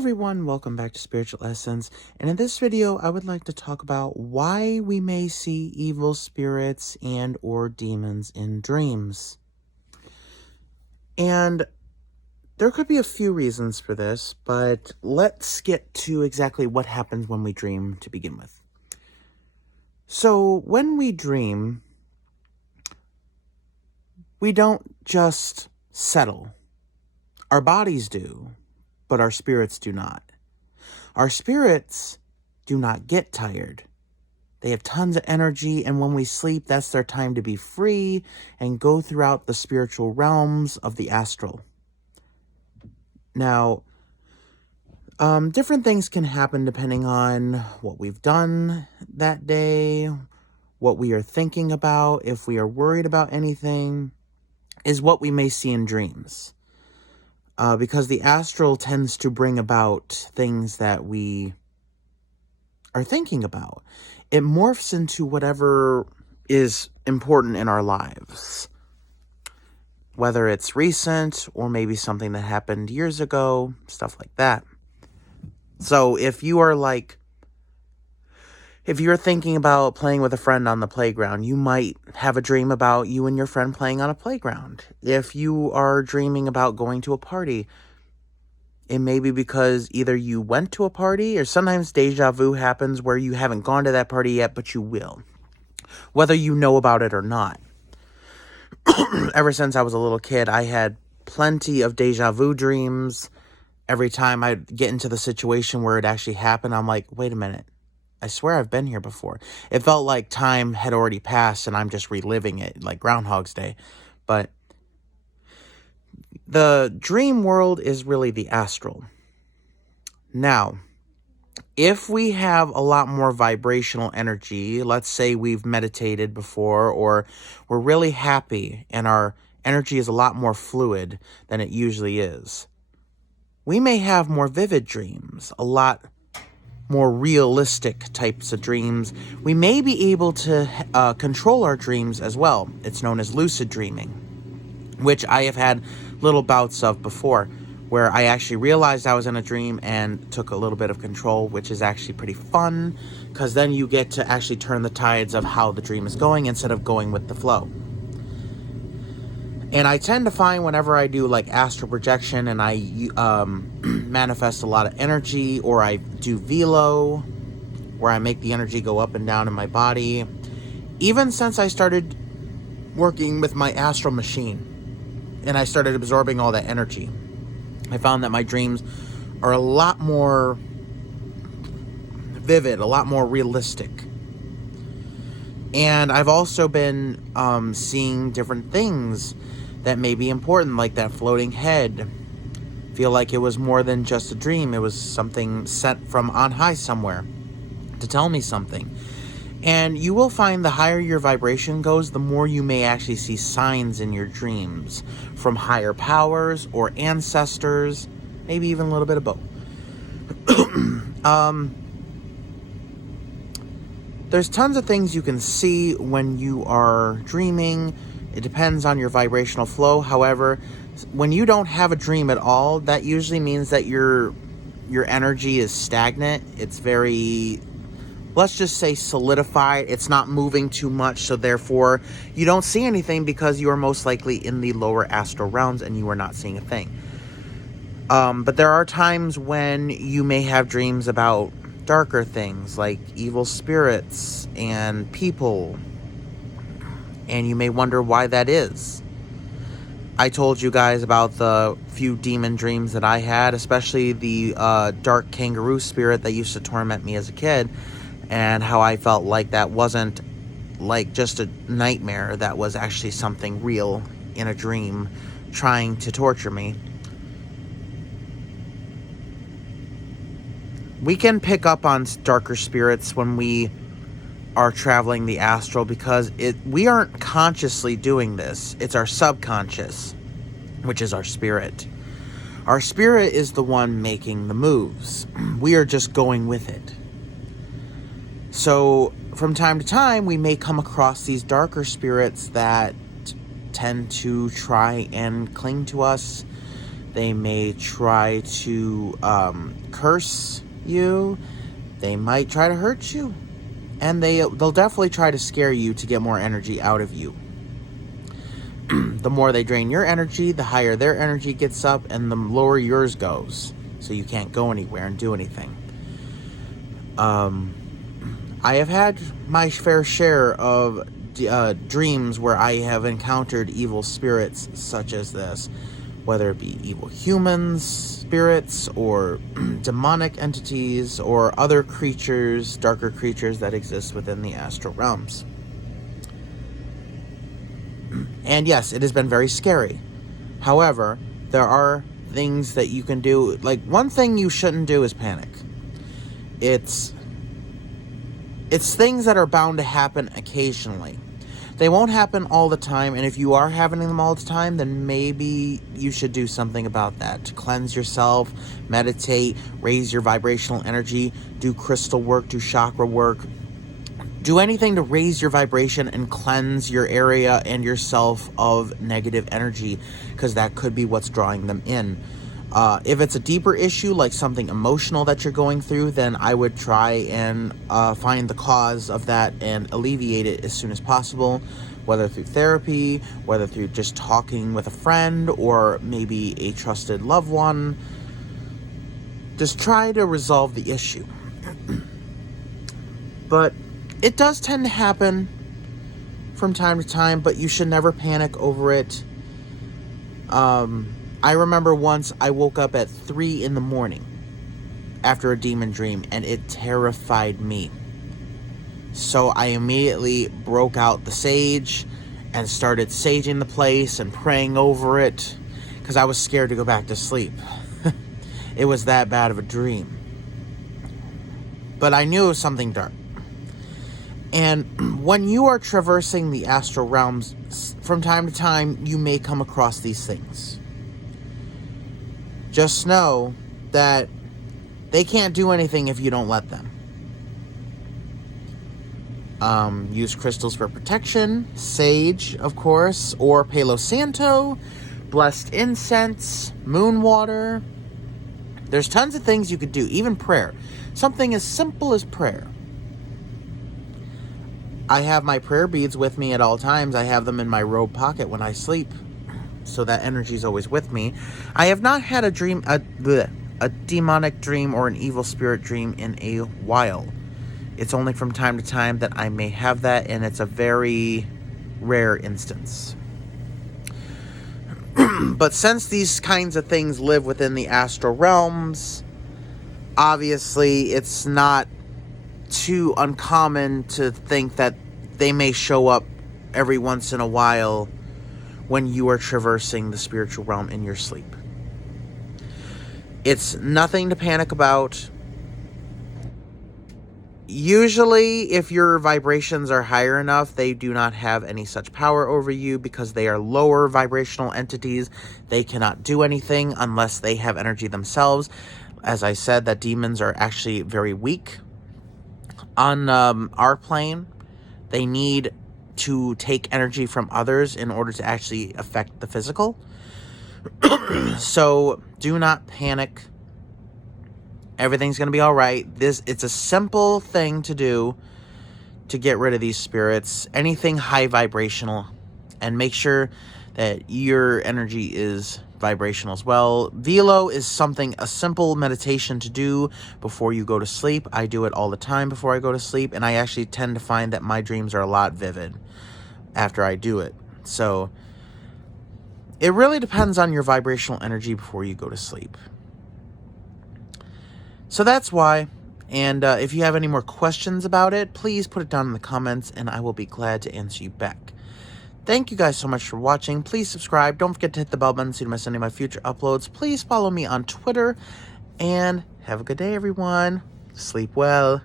everyone, welcome back to Spiritual Essence, and in this video I would like to talk about why we may see evil spirits and or demons in dreams. And there could be a few reasons for this, but let's get to exactly what happens when we dream to begin with. So when we dream, we don't just settle. Our bodies do, but our spirits do not. Our spirits do not get tired. They have tons of energy, and when we sleep, that's their time to be free and go throughout the spiritual realms of the astral. Now, different things can happen depending on what we've done that day, what we are thinking about, if we are worried about anything, is what we may see in dreams. Because the astral tends to bring about things that we are thinking about. It morphs into whatever is important in our lives. Whether it's recent or maybe something that happened years ago, stuff like that. So if you're thinking about playing with a friend on the playground, you might have a dream about you and your friend playing on a playground. If you are dreaming about going to a party, it may be because either you went to a party or sometimes deja vu happens where you haven't gone to that party yet, but you will. Whether you know about it or not. Ever since I was a little kid, I had plenty of deja vu dreams. Every time I'd get into the situation where it actually happened, I'm like, wait a minute. I swear I've been here before. It felt like time had already passed and I'm just reliving it, like Groundhog's Day. But the dream world is really the astral. Now, if we have a lot more vibrational energy, let's say we've meditated before, or we're really happy and our energy is a lot more fluid than it usually is, we may have more vivid dreams, a lot more realistic types of dreams. We may be able to control our dreams as well. It's known as lucid dreaming, which I have had little bouts of before, where I actually realized I was in a dream and took a little bit of control, which is actually pretty fun, because then you get to actually turn the tides of how the dream is going instead of going with the flow. And I tend to find whenever I do like astral projection and I manifest a lot of energy, or I do velo, where I make the energy go up and down in my body, even since I started working with my astral machine and I started absorbing all that energy, I found that my dreams are a lot more vivid, a lot more realistic. And I've also been seeing different things that may be important, like that floating head. Feel like it was more than just a dream. It was something sent from on high somewhere to tell me something. And you will find the higher your vibration goes, the more you may actually see signs in your dreams from higher powers or ancestors, maybe even a little bit of both. There's tons of things you can see when you are dreaming. It depends on your vibrational flow. However, when you don't have a dream at all, that usually means that your energy is stagnant. It's very, let's just say, solidified. It's not moving too much, so therefore you don't see anything because you are most likely in the lower astral realms and you are not seeing a thing. But there are times when you may have dreams about darker things like evil spirits and people, and you may wonder why that is. I told you guys about the few demon dreams that I had, especially the dark kangaroo spirit that used to torment me as a kid, and how I felt like that wasn't like just a nightmare, that was actually something real in a dream trying to torture me. We can pick up on darker spirits when we are traveling the astral because we aren't consciously doing this. It's our subconscious, which is our spirit. Our spirit is the one making the moves. We are just going with it. So from time to time, we may come across these darker spirits that tend to try and cling to us, They may try to curse you. They might try to hurt you. And they'll definitely try to scare you to get more energy out of you. The more they drain your energy, the higher their energy gets up, and the lower yours goes. So you can't go anywhere and do anything. I have had my fair share of dreams where I have encountered evil spirits such as this. Whether it be evil humans, spirits, or demonic entities, or other creatures, darker creatures that exist within the astral realms. And yes, it has been very scary. However, there are things that you can do. Like, one thing you shouldn't do is panic. It's things that are bound to happen occasionally. They won't happen all the time, and if you are having them all the time, then maybe you should do something about that. To cleanse yourself, meditate, raise your vibrational energy, do crystal work, do chakra work. Do anything to raise your vibration and cleanse your area and yourself of negative energy, because that could be what's drawing them in. If it's a deeper issue, like something emotional that you're going through, then I would try and find the cause of that and alleviate it as soon as possible, whether through therapy, whether through just talking with a friend or maybe a trusted loved one. Just try to resolve the issue. But it does tend to happen from time to time, but you should never panic over it. I remember once I woke up at 3 in the morning after a demon dream, and it terrified me. So I immediately broke out the sage and started saging the place and praying over it, because I was scared to go back to sleep. It was that bad of a dream. But I knew it was something dark. And when you are traversing the astral realms, from time to time, you may come across these things. Just know that they can't do anything if you don't let them. Use crystals for protection, sage, of course, or Palo Santo, blessed incense, moon water. There's tons of things you could do, even prayer. Something as simple as prayer. I have my prayer beads with me at all times. I have them in my robe pocket when I sleep, so that energy is always with me. I have not had a dream, a demonic dream or an evil spirit dream in a while. It's only from time to time that I may have that, and it's a very rare instance. But since these kinds of things live within the astral realms, obviously it's not too uncommon to think that they may show up every once in a while when you are traversing the spiritual realm in your sleep. It's nothing to panic about. Usually, if your vibrations are higher enough, they do not have any such power over you, because they are lower vibrational entities. They cannot do anything unless they have energy themselves. As I said, that demons are actually very weak. On our plane, they need to take energy from others in order to actually affect the physical. So do not panic. Everything's going to be all right. It's a simple thing to do to get rid of these spirits. Anything high vibrational, and make sure that your energy is vibrational as well. Velo is a simple meditation to do before you go to sleep. I do it all the time before I go to sleep, and I actually tend to find that my dreams are a lot vivid after I do it. So it really depends on your vibrational energy before you go to sleep. So that's why. And if you have any more questions about it, please put it down in the comments, and I will be glad to answer you back. Thank you guys so much for watching. Please subscribe. Don't forget to hit the bell button so you don't miss any of my future uploads. Please follow me on Twitter. And have a good day, everyone. Sleep well.